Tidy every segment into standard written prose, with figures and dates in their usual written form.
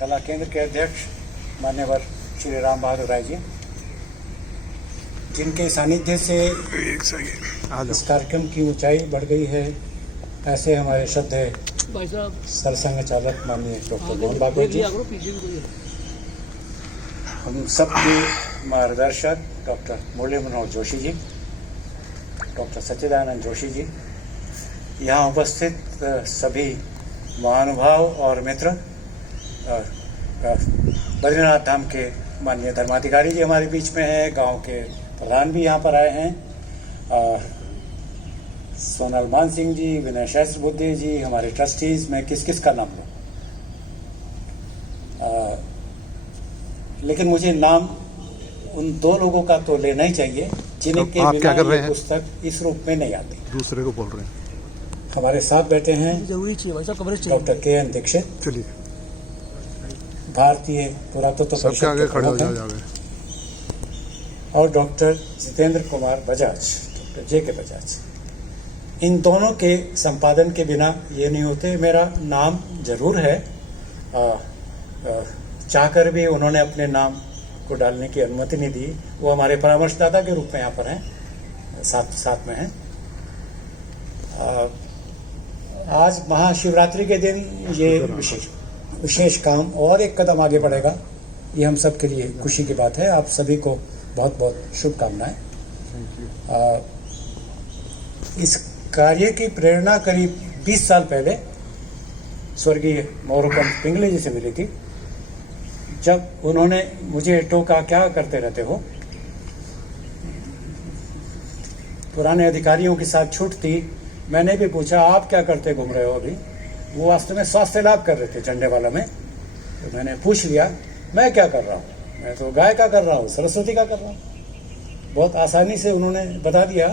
कला केंद्र के अध्यक्ष मान्यवर श्री राम बहादुर राय जी, जिनके सानिध्य से इस कार्यक्रम की ऊंचाई बढ़ गई है, ऐसे हमारे श्रद्धेय सरसंघ चालक माननीय डॉक्टर मोहन भागवत जी, हम सबके मार्गदर्शक डॉक्टर मुरली मनोहर जोशी जी, डॉक्टर सच्चिदानंद जोशी जी, यहाँ उपस्थित सभी महानुभाव और मित्र, बद्रीनाथ धाम के माननीय धर्माधिकारी जी हमारे बीच में हैं, गांव के प्रधान भी यहाँ पर आए हैं, सोनल मान सिंह जी, विनय सहस्त्र बुद्धे जी, हमारे ट्रस्टीज, मैं किस किस का नाम लूं, लेकिन मुझे नाम उन दो लोगों का तो लेना ही चाहिए जिनके बिना ये पुस्तक इस रूप में नहीं आती। दूसरे को बोल रहे हैं। हमारे साथ बैठे हैं डॉक्टर के.एन. दीक्षित, चलिए भारतीय पुरातत्व सबके आगे खड़े हो परिषद जाओ, और डॉक्टर जितेंद्र कुमार बजाज, डॉक्टर जे के बजाज। इन दोनों के संपादन के बिना ये नहीं होते। मेरा नाम जरूर है, चाहकर भी उन्होंने अपने नाम को डालने की अनुमति नहीं दी। वो हमारे परामर्शदाता के रूप में यहाँ पर हैं, साथ में हैं। आज महाशिवरात्रि के दिन ये विशेष काम और एक कदम आगे बढ़ेगा, ये हम सब के लिए खुशी की बात है। आप सभी को बहुत बहुत शुभकामनाएं। इस कार्य की प्रेरणा करीब 20 साल पहले स्वर्गीय मोरोपंत पिंगले जी से मिली थी, जब उन्होंने मुझे टोका, क्या करते रहते हो। पुराने अधिकारियों के साथ छूट थी, मैंने भी पूछा आप क्या करते घूम रहे हो अभी। वो वास्तव में स्वास्थ्य लाभ कर रहे थे झंडेवाला में। तो मैंने पूछ लिया मैं क्या कर रहा हूँ, मैं तो गाय का कर रहा हूँ, सरस्वती का कर रहा हूँ। बहुत आसानी से उन्होंने बता दिया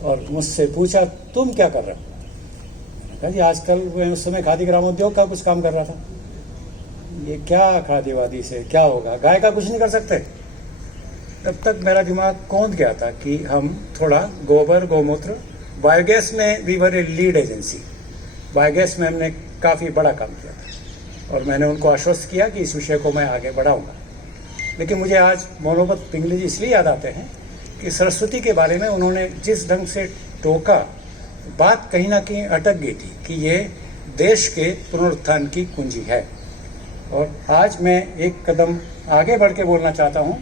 और मुझसे पूछा तुम क्या कर रहे हो। मैंने कहा जी आजकल मैं उस समय खादी ग्रामोद्योग का कुछ काम कर रहा था। ये क्या खादीवादी से क्या होगा, गाय का कुछ नहीं कर सकते। तब तक मेरा दिमाग कौंध गया था कि हम थोड़ा गोबर गौमूत्र, बायोगैस में we were a lead agency, biogas में हमने काफ़ी बड़ा काम किया था और मैंने उनको आश्वस्त किया कि इस विषय को मैं आगे बढ़ाऊंगा। लेकिन मुझे आज मोरोपंत पिंगले जी इसलिए याद आते हैं कि सरस्वती के बारे में उन्होंने जिस ढंग से टोका, बात कहीं ना कहीं अटक गई थी कि ये देश के पुनरुत्थान की कुंजी है। और आज मैं एक कदम आगे बढ़ के बोलना चाहता हूँ,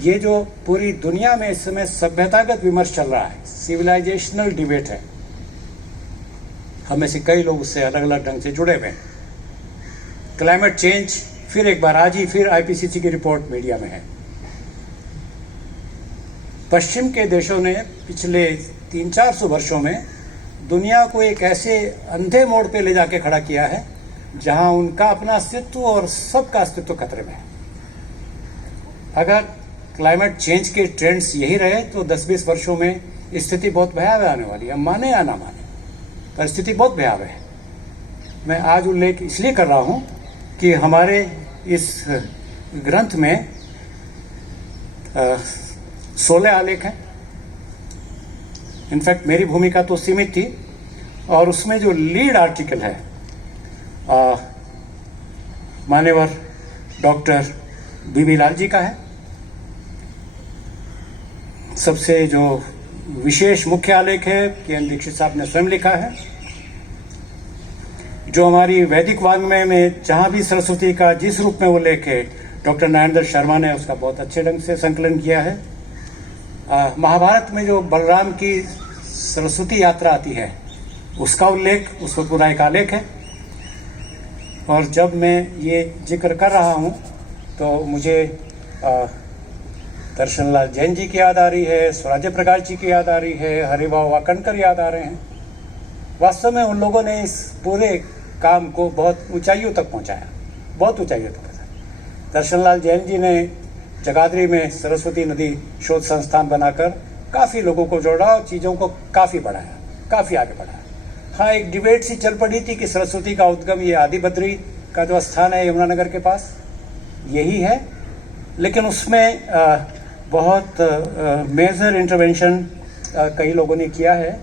ये जो पूरी दुनिया में इस समय सभ्यतागत विमर्श चल रहा है, सिविलाइजेशनल डिबेट है, हमें से कई लोग उससे अलग अलग ढंग से जुड़े हुए हैं। क्लाइमेट चेंज फिर एक बार आज ही फिर आईपीसीसी की रिपोर्ट मीडिया में है। पश्चिम के देशों ने पिछले 300-400 वर्षों में दुनिया को एक ऐसे अंधे मोड़ पे ले जाके खड़ा किया है जहां उनका अपना अस्तित्व और सबका अस्तित्व खतरे में है। अगर क्लाइमेट चेंज के ट्रेंड्स यही रहे तो 10-20 वर्षों में स्थिति बहुत भयावह आने वाली है। माने या ना माने, परिस्थिति बहुत भयावह है। मैं आज उल्लेख इसलिए कर रहा हूं कि हमारे इस ग्रंथ में 16 आलेख हैं। इनफैक्ट मेरी भूमिका तो सीमित थी और उसमें जो लीड आर्टिकल है मान्यवर डॉक्टर बीबी लाल जी का है। सबसे जो विशेष मुख्य आलेख है के.एन. दीक्षित साहब ने स्वयं लिखा है। जो हमारी वैदिक वाङ्मय में जहां भी सरस्वती का जिस रूप में उल्लेख है, डॉक्टर नारायण शर्मा ने उसका बहुत अच्छे ढंग से संकलन किया है। महाभारत में जो बलराम की सरस्वती यात्रा आती है उसका उल्लेख, उसका पूरा एक आलेख है। और जब मैं ये जिक्र कर रहा हूँ तो मुझे दर्शनलाल जैन जी की याद आ रही है, स्वराज्य प्रकाश जी की याद आ रही है, हरिभाव वाकणकर याद आ रहे हैं। वास्तव में उन लोगों ने इस पूरे काम को बहुत ऊंचाइयों तक पहुंचाया, बहुत ऊंचाइयों तक पहुंचाया। दर्शनलाल जैन जी ने जगाधरी में सरस्वती नदी शोध संस्थान बनाकर काफ़ी लोगों को जोड़ा और चीज़ों को काफ़ी बढ़ाया, काफ़ी आगे बढ़ाया। हाँ, एक डिबेट सी चल पड़ी थी कि सरस्वती का उद्गम ये आदिबद्री का जो स्थान है यमुनानगर के पास यही है, लेकिन उसमें बहुत मेजर इंटरवेंशन कई लोगों ने किया है।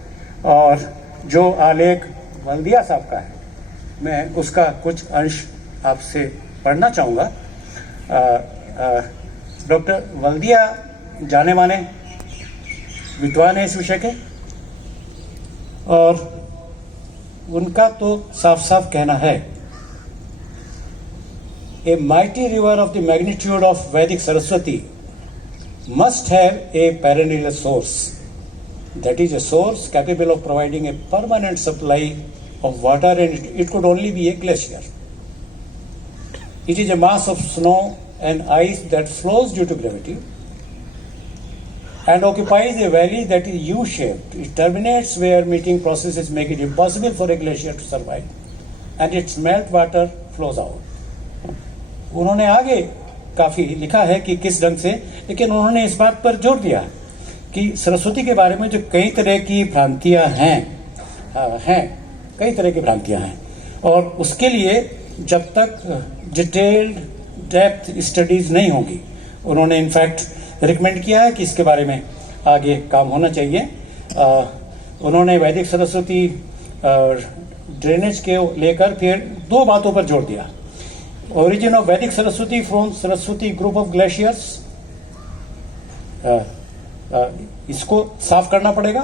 और जो आलेख बल्दिया साहब का है, मैं उसका कुछ अंश आपसे पढ़ना चाहूँगा। डॉक्टर वल्दिया जाने माने विद्वान है इस विषय के, और उनका तो साफ साफ कहना है, a mighty river of the magnitude of वैदिक Saraswati must have a perennial source, that is a source capable of providing a permanent supply of water, and it could only be a glacier. It is a mass of snow and ice that flows due to gravity and occupies a valley that is U-shaped. It terminates where melting processes make it impossible for a glacier to survive, and its melt water flows out. उन्होंने आगे काफी लिखा है कि किस ढंग से, लेकिन उन्होंने इस बात पर जोर दिया कि सरस्वती के बारे में जो कई तरह की भ्रांतियां हैं कई तरह की भ्रांतियां हैं, और उसके लिए जब तक डिटेल्ड डेप्थ स्टडीज नहीं होंगी, उन्होंने इनफैक्ट रिकमेंड किया है कि इसके बारे में आगे काम होना चाहिए। उन्होंने वैदिक सरस्वती ड्रेनेज के लेकर फिर दो बातों पर जोर दिया। Origin of Vedic Saraswati from Saraswati group of glaciers, इसको साफ करना पड़ेगा,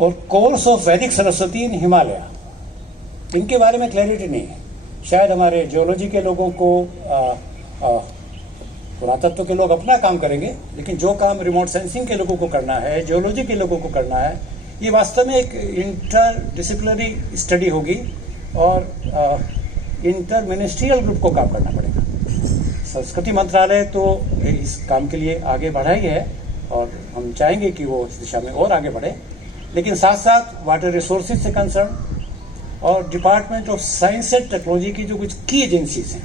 और कोर्स ऑफ वैदिक सरस्वती इन हिमालय, इनके बारे में क्लैरिटी नहीं है। शायद हमारे जियोलॉजी के लोगों को, पुरातत्व के लोग अपना काम करेंगे, लेकिन जो काम रिमोट सेंसिंग के लोगों को करना है, जियोलॉजी के लोगों को करना है, ये वास्तव में एक इंटरडिसिप्लिनरी स्टडी होगी और इंटर मिनिस्ट्रियल ग्रुप को काम करना पड़ेगा। संस्कृति मंत्रालय तो इस काम के लिए आगे बढ़ा ही है, और हम चाहेंगे कि वो इस दिशा में और आगे बढ़े, लेकिन साथ साथ वाटर रिसोर्सेज से कंसर्न और department of science and technology की जो कुछ की एजेंसीज हैं,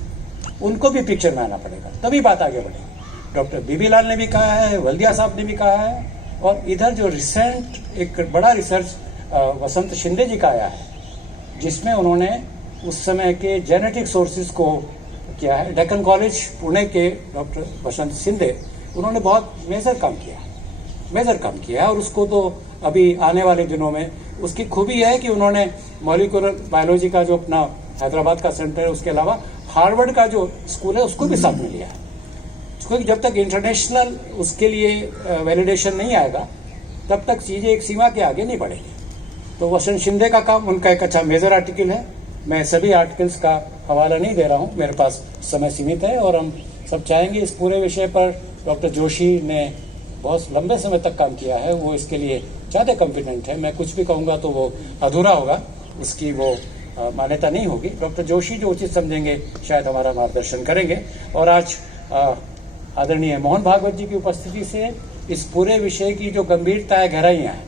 उनको भी पिक्चर में आना पड़ेगा, तभी बात आगे बढ़ेगी। डॉक्टर बीबी लाल ने भी कहा है, वल्दिया साहब ने भी कहा है, और इधर जो रिसेंट एक बड़ा रिसर्च वसंत शिंदे जी का आया है, जिसमें उन्होंने उस समय के जेनेटिक सोर्सेज को किया है। डेक्कन कॉलेज पुणे के डॉक्टर वसंत शिंदे, उन्होंने बहुत मेजर काम किया है, और उसको तो अभी आने वाले दिनों में उसकी खूबी है कि उन्होंने मॉलिक्यूलर बायोलॉजी का जो अपना हैदराबाद का सेंटर है, उसके अलावा हार्वर्ड का जो स्कूल है उसको भी साथ में लिया है, क्योंकि जब तक इंटरनेशनल उसके लिए वैलिडेशन नहीं आएगा, तब तक चीज़ें एक सीमा के आगे नहीं बढ़ेगी। तो वसंत शिंदे का काम, उनका एक अच्छा मेजर आर्टिकल है। मैं सभी आर्टिकल्स का हवाला नहीं दे रहा हूँ, मेरे पास समय सीमित है, और हम सब चाहेंगे इस पूरे विषय पर डॉक्टर जोशी ने बहुत लंबे समय तक काम किया है, वो इसके लिए ज़्यादा कॉम्पिटेंट है। मैं कुछ भी कहूँगा तो वो अधूरा होगा, उसकी वो मान्यता नहीं होगी। डॉक्टर जोशी जो उचित समझेंगे शायद हमारा मार्गदर्शन करेंगे। और आज आदरणीय मोहन भागवत जी की उपस्थिति से इस पूरे विषय की जो गंभीरता है, गहराइयाँ हैं,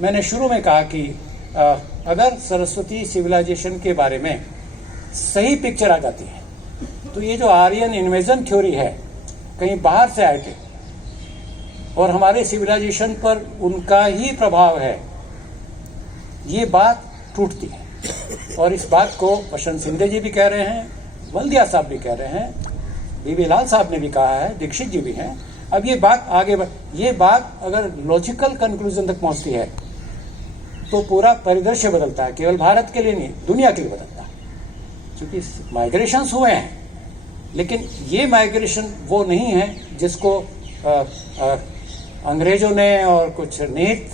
मैंने शुरू में कहा कि अगर सरस्वती सिविलाइजेशन के बारे में सही पिक्चर आ जाती है, तो ये जो आर्यन इन्वेजन थ्योरी है, कहीं बाहर से आए थे और हमारे सिविलाइजेशन पर उनका ही प्रभाव है, ये बात टूटती है। और इस बात को वसंत शिंदे जी भी कह रहे हैं, वल्दिया साहब भी कह रहे हैं, बीबी लाल साहब ने भी कहा है, दीक्षित जी भी हैं। अब ये बात ये बात अगर लॉजिकल कंक्लूजन तक पहुंचती है, तो पूरा परिदृश्य बदलता है, केवल भारत के लिए नहीं, दुनिया के लिए बदलता है। क्योंकि माइग्रेशंस हुए हैं, लेकिन ये माइग्रेशन वो नहीं है जिसको अंग्रेजों ने और कुछ निहित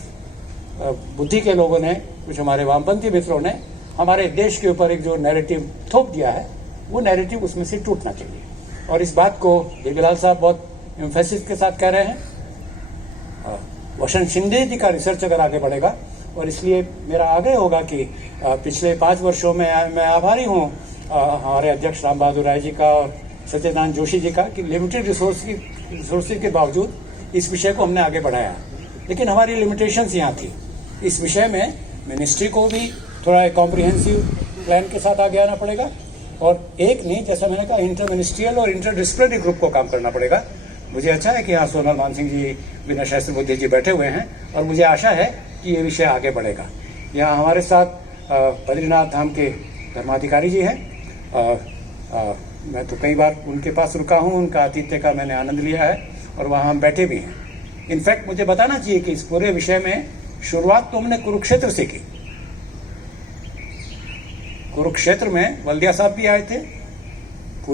बुद्धि के लोगों ने, कुछ हमारे वामपंथी मित्रों ने हमारे देश के ऊपर एक जो नैरेटिव थोप दिया है, वो नैरेटिव उसमें से टूटना चाहिए। और इस बात को बीबीलाल साहब बहुत एम्फेसिस के साथ कह रहे हैं। वसंत शिंदे जी का रिसर्च अगर आगे बढ़ेगा, और इसलिए मेरा आग्रह होगा कि पिछले 5 वर्षों में मैं आभारी हूँ हमारे अध्यक्ष राम बहादुर राय जी का और सत्यनारायण जोशी जी का, कि लिमिटेड रिसोर्सेज के बावजूद इस विषय को हमने आगे बढ़ाया। लेकिन हमारी लिमिटेशंस यहाँ थी। इस विषय में मिनिस्ट्री को भी थोड़ा एक कॉम्प्रिहेंसिव प्लान के साथ आगे आना पड़ेगा, और एक नहीं, जैसा मैंने कहा, इंटर मिनिस्ट्रियल और इंटर डिसिप्लिनरी ग्रुप को काम करना पड़ेगा। मुझे अच्छा है कि यहाँ सोनल मान सिंह जी, विनय शास्त्री बुद्धि जी बैठे हुए हैं, और मुझे आशा है कि ये विषय आगे बढ़ेगा। यहाँ हमारे साथ बद्रीनाथ धाम के धर्माधिकारी जी हैं। मैं तो कई बार उनके पास रुका हूँ, उनका आतिथ्य का मैंने आनंद लिया है, और वहाँ हम बैठे भी हैं। इनफैक्ट मुझे बताना चाहिए कि इस पूरे विषय में शुरुआत तो हमने कुरुक्षेत्र से की। कुरुक्षेत्र में वल्दिया साहब भी आए थे,